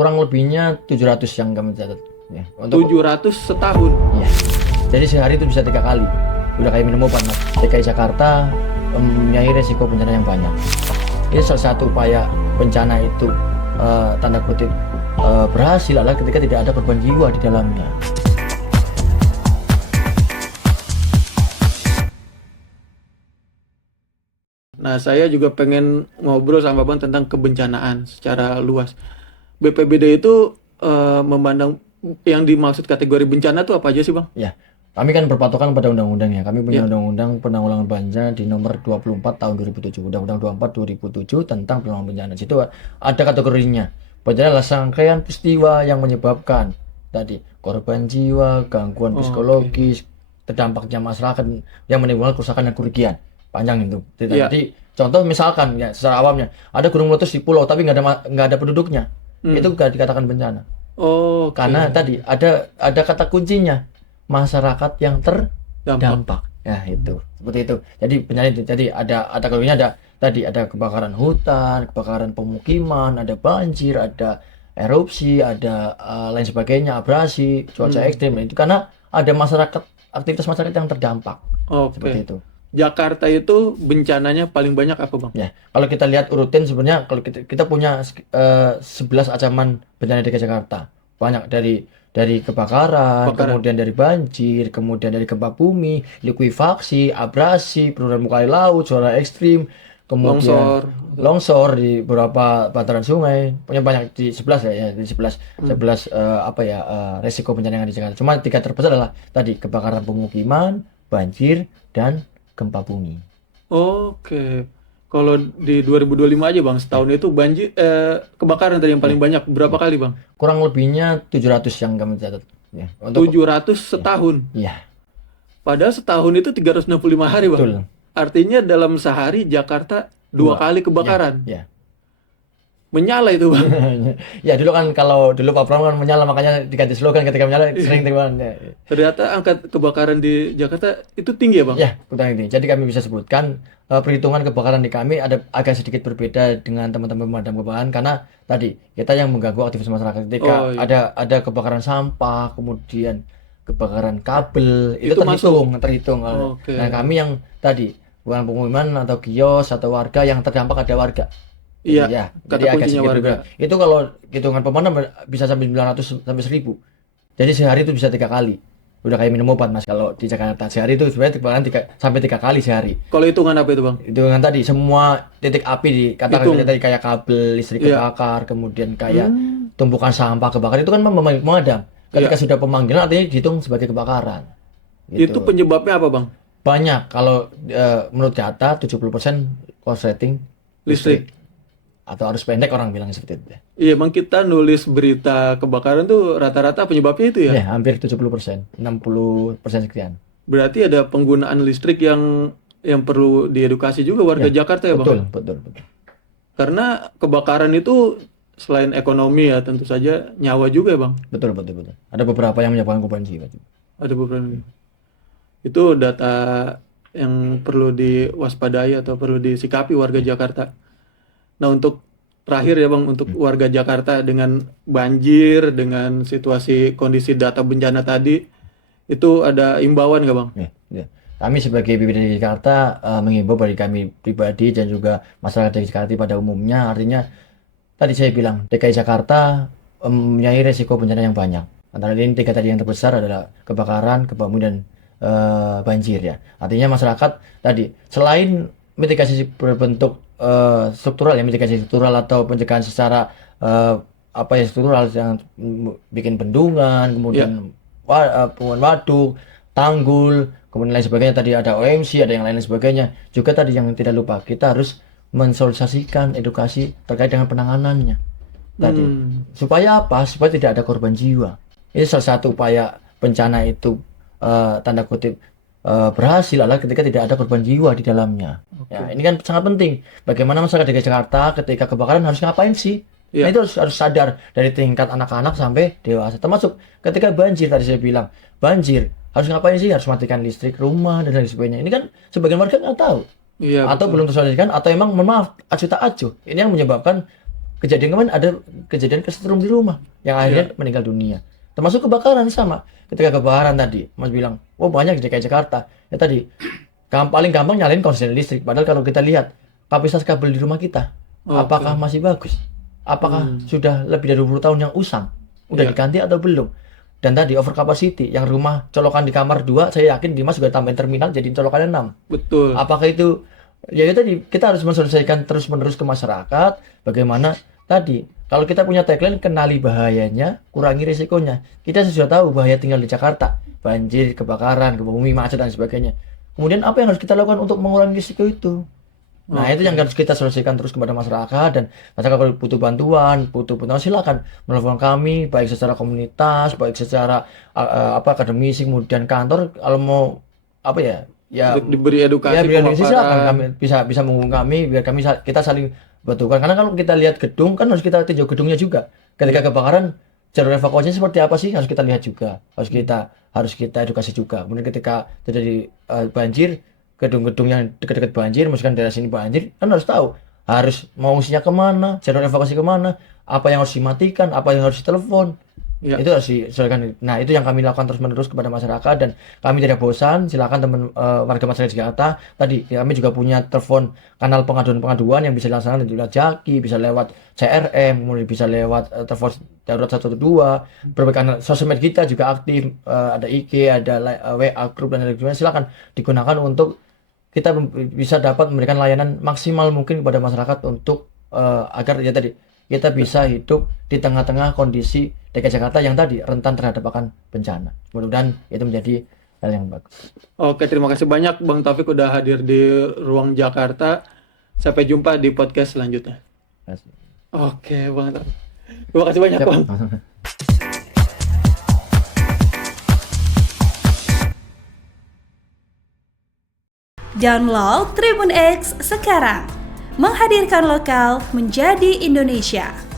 kurang lebihnya 700 yang kami catat ya. Untuk 700 setahun. ya. Jadi sehari itu bisa 3 kali. Udah kayak minum obat mas. DKI Jakarta mempunyai resiko bencana yang banyak. Ini salah satu upaya bencana itu tanda kutip berhasil adalah ketika tidak ada korban jiwa di dalamnya. Nah, saya juga pengen ngobrol sama Bang tentang kebencanaan secara luas. BPBD itu memandang yang dimaksud kategori bencana itu apa aja sih, Bang? Ya, kami kan berpatokan pada undang-undang ya. Kami punya Ya. undang-undang penanggulangan bencana di nomor 24 tahun 2007, Undang-Undang 24 2007 tentang penanggulangan bencana. Situ ada kategorinya. Bencana adalah serangkaian peristiwa yang menyebabkan tadi korban jiwa, gangguan Oh, psikologis, terdampaknya masyarakat yang menimbulkan kerusakan dan kerugian. Panjang itu. Iya. Jadi contoh misalkan ya secara awamnya ada gunung meletus di pulau tapi nggak ada penduduknya. Itu nggak dikatakan bencana. Oke. Karena tadi ada kata kuncinya masyarakat yang Dampak. terdampak. Ya itu seperti itu. Jadi bencana itu. Jadi ada kategorinya ada kebakaran hutan, kebakaran pemukiman, ada banjir, ada erupsi, ada lain sebagainya, abrasi, cuaca ekstrim. Itu karena ada aktivitas masyarakat yang terdampak. Seperti Oke. itu. Jakarta itu bencananya paling banyak apa, Bang? Ya, kalau kita lihat urutin sebenarnya kalau kita punya 11 ancaman bencana DKI Jakarta. Banyak dari kebakaran, kemudian dari banjir, kemudian dari gempa bumi, likuifaksi, abrasi, penurunan muka air laut, cuaca ekstrim, kemudian longsor di beberapa bantaran sungai. Punya banyak di 11 ya, di 11 resiko bencana yang ada di Jakarta. Cuma 3 terbesar adalah tadi kebakaran pemukiman, banjir, dan gempa bumi. Oke. Kalau di 2025 aja, Bang, setahun itu kebakaran tadi yang paling banyak berapa kali, Bang? Kurang lebihnya 700 yang kami catat ya. Untuk 700 setahun. iya, Padahal setahun itu 365 hari, Bang. betul. Artinya dalam sehari Jakarta 2 kali kebakaran. Ya. Menyala itu, Bang. Ya dulu kan kalau dulu Pak Prabowo kan menyala makanya diganti slogan ketika menyala sering teman. Ya. Ternyata angka kebakaran di Jakarta itu tinggi ya, Bang? Ya, betul ini. Jadi kami bisa sebutkan perhitungan kebakaran di kami ada agak sedikit berbeda dengan teman-teman pemadam kebakaran karena tadi kita yang mengganggu aktivitas masyarakat ketika ada kebakaran sampah, kemudian kebakaran kabel itu terhitung. Oke. Nah, kami yang tadi bukan pengumuman atau kios atau warga yang terdampak ada warga. Iya, Ya, kata jadi agak kuncinya sedikit warga. berbeda. Itu kalau hitungan pemadam bisa sampai 900 sampai 1000. Jadi sehari itu bisa 3 kali. Udah kayak minum obat mas kalau di Jakarta sehari itu sebenarnya bahkan 3 kali sehari. Kalau hitungan apa itu, Bang? Hitungan tadi semua titik api dikatakan tadi kayak kabel listrik kebakar, kemudian kayak tumpukan sampah kebakar itu kan pemadam. Ketika sudah pemanggilan artinya dihitung sebagai kebakaran. Itu penyebabnya apa, Bang? Banyak kalau menurut data 70% korsleting Listrik. atau arus pendek orang bilang seperti itu. Iya, Bang, kita nulis berita kebakaran tuh rata-rata penyebabnya itu ya? Ya, hampir 70%, 60% sekian. Berarti ada penggunaan listrik yang perlu diedukasi juga warga Jakarta ya, Bang? Betul. Karena kebakaran itu selain ekonomi ya tentu saja nyawa juga ya, Bang. Betul. Ada beberapa yang menyebabkan korban jiwa. Ada beberapa. Itu data yang perlu diwaspadai atau perlu disikapi warga Jakarta. Nah, untuk terakhir ya, Bang, untuk warga Jakarta dengan banjir, dengan situasi kondisi data bencana tadi, itu ada imbauan nggak, Bang? Ya. Kami sebagai BPBD Jakarta mengimbau bagi kami pribadi dan juga masyarakat DKI Jakarta pada umumnya, artinya tadi saya bilang DKI Jakarta mempunyai resiko bencana yang banyak. Antara lain 3 tadi yang terbesar adalah kebakaran, gempa bumi dan banjir ya. Artinya masyarakat tadi selain mitigasi berbentuk struktural ya, mitigasi struktural atau pencegahan secara struktural yang bikin bendungan, kemudian penguatan waduk, tanggul, kemudian lain sebagainya, tadi ada OMC, ada yang lain sebagainya. Juga tadi yang tidak lupa kita harus mensosialisasikan edukasi terkait dengan penanganannya tadi. Supaya apa? Supaya tidak ada korban jiwa. Ini salah satu upaya bencana itu tanda kutip berhasil adalah ketika tidak ada korban jiwa di dalamnya. Ya, ini kan sangat penting. Bagaimana masyarakat DKI Jakarta ketika kebakaran harus ngapain sih? Nah, itu harus sadar dari tingkat anak-anak sampai dewasa. Termasuk ketika banjir tadi saya bilang, banjir harus ngapain sih? Harus matikan listrik rumah dan lain sebagainya. Ini kan sebagian warga nggak tahu. Iya, atau betul. belum tersosialisasikan atau emang mohon maaf acuh tak acuh. Ini yang menyebabkan kejadian kemarin ada kejadian kesetrum di rumah yang akhirnya meninggal dunia. Termasuk kebakaran sama. Ketika kebakaran tadi, Mas bilang, "Oh, banyak di DKI Jakarta." Ya tadi, paling gampang nyalain konsen listrik. Padahal kalau kita lihat kapasitas kabel di rumah kita, apakah masih bagus? Apakah sudah lebih dari 20 tahun yang usang? Udah diganti atau belum? Dan tadi over capacity, yang rumah colokan di kamar 2, saya yakin Dimas juga tambahin terminal jadi colokannya 6. Betul. Apakah itu, ya itu tadi, kita harus menselesaikan terus-menerus ke masyarakat, bagaimana tadi, kalau kita punya tagline, kenali bahayanya, kurangi risikonya. Kita sudah tahu bahaya tinggal di Jakarta, banjir, kebakaran, bumi, macet, dan sebagainya. Kemudian apa yang harus kita lakukan untuk mengurangi risiko itu? Nah, itu yang harus kita selesaikan terus kepada masyarakat, dan masyarakat kalau butuh bantuan silakan menelpon kami, baik secara komunitas, baik secara akademisi, kemudian kantor, kalau mau Untuk diberi edukasi, silakan kami bisa menghubungi kami biar kita saling bantukan. Karena kalau kita lihat gedung kan harus kita tinjau gedungnya juga. Ketika kebakaran, jalur evakuasinya seperti apa sih harus kita lihat juga, harus kita edukasi juga. Kemudian ketika terjadi banjir, gedung-gedung yang dekat-dekat banjir, misalkan daerah sini banjir, kan harus tahu harus mengungsinya kemana, jalur evakuasi kemana, apa yang harus dimatikan, apa yang harus ditelepon. Itu harus disesuaikan. Nah, itu yang kami lakukan terus-menerus kepada masyarakat, dan kami tidak bosan. Silakan teman warga masyarakat Jakarta. Tadi kami juga punya telepon kanal pengaduan yang bisa dilaksanakan lewat Jaki, bisa lewat CRM, kemudian bisa lewat telepon darurat 112. Berbagai kanal sosmed kita juga aktif, ada IG, ada WA grup dan lain-lain. Silakan digunakan untuk kita bisa dapat memberikan layanan maksimal mungkin kepada masyarakat untuk agar ya tadi kita bisa hidup di tengah-tengah kondisi DKI Jakarta yang tadi rentan terhadap akan bencana. Mudah-mudahan itu menjadi hal yang bagus. Oke, terima kasih banyak Bang Taufik udah hadir di Ruang Jakarta. Sampai jumpa di podcast selanjutnya. Oke, Bang Taufik. Terima kasih banyak, Bang. Download Tribun X sekarang, menghadirkan lokal menjadi Indonesia.